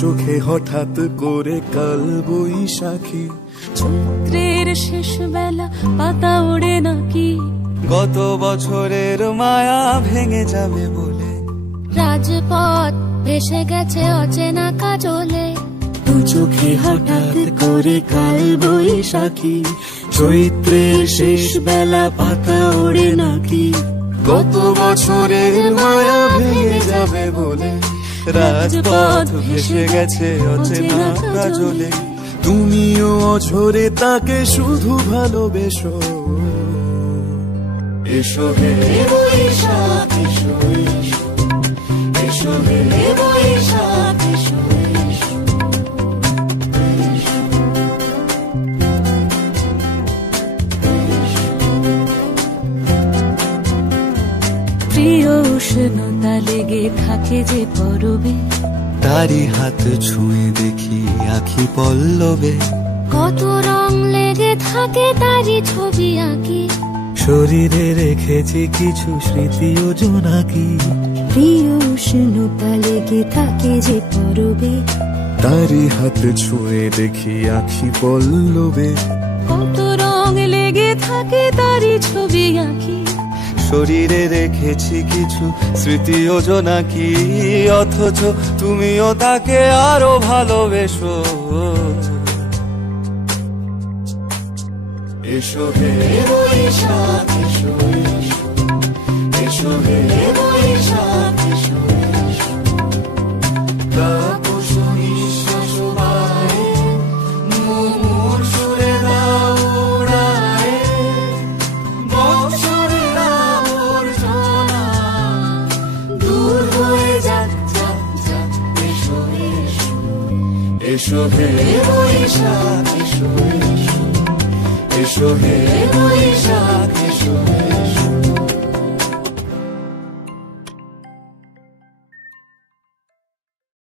চোখে হঠাৎ করে কাল বৈশাখী, চৈত্রের শেষ বেলা পাতা ওড়ে নাকি, গত বছরের মায়া ভেঙে যাবে বলে, রাজপথ ভেসে গেছে অচেনা কাজলে, দু চোখে হঠাৎ করে কাল বৈশাখী, চৈত্রের শেষ বেলা পাতা ওড়ে নাকি, গত বছরের মায়া ভেঙে যাবে বলে, রাজপথ ভেসে গেছে অচেনা কাজলে। তুমিও অঝরে তাকে শুধু ভালোবেসো, এসো হে বৈশাখ এসো এসো, এসো হে বৈশাখ এসো এসো, প্রিয় উষ্ণতা লেগে থাকে যে পরবে, তারি হাত ছুঁয়ে দেখি আখি পল্লবে, কত রং লেগে থাকে তারই ছবি আঁকি, শরীরে রেখেছি কিছু স্মৃতি ও জোনাকি, প্রিয় উষ্ণতা লেগে থাকে যে পরবে, তারি হাত ছুঁয়ে দেখি আখি পল্লবে, কত রং লেগে থাকে তারই ছবি আঁকি, শরীরে রেখেছি কিছু স্মৃতি ও জোনাকি, অথচ তুমিও তাকে আরো ভালোবেসো, এসো হে বৈশাখ এসো এসো, এসো হে বৈশাখ এসো এসো, তাপস নিঃশ্বাস বায়ে, মুমুর সুরে দাও উড়ায়ে, বৎসরের আবর্জনা দূর হয়ে যাক যাক যাক, এসো এসো, এসো হে বৈশাখ এসো এসো, এসো হে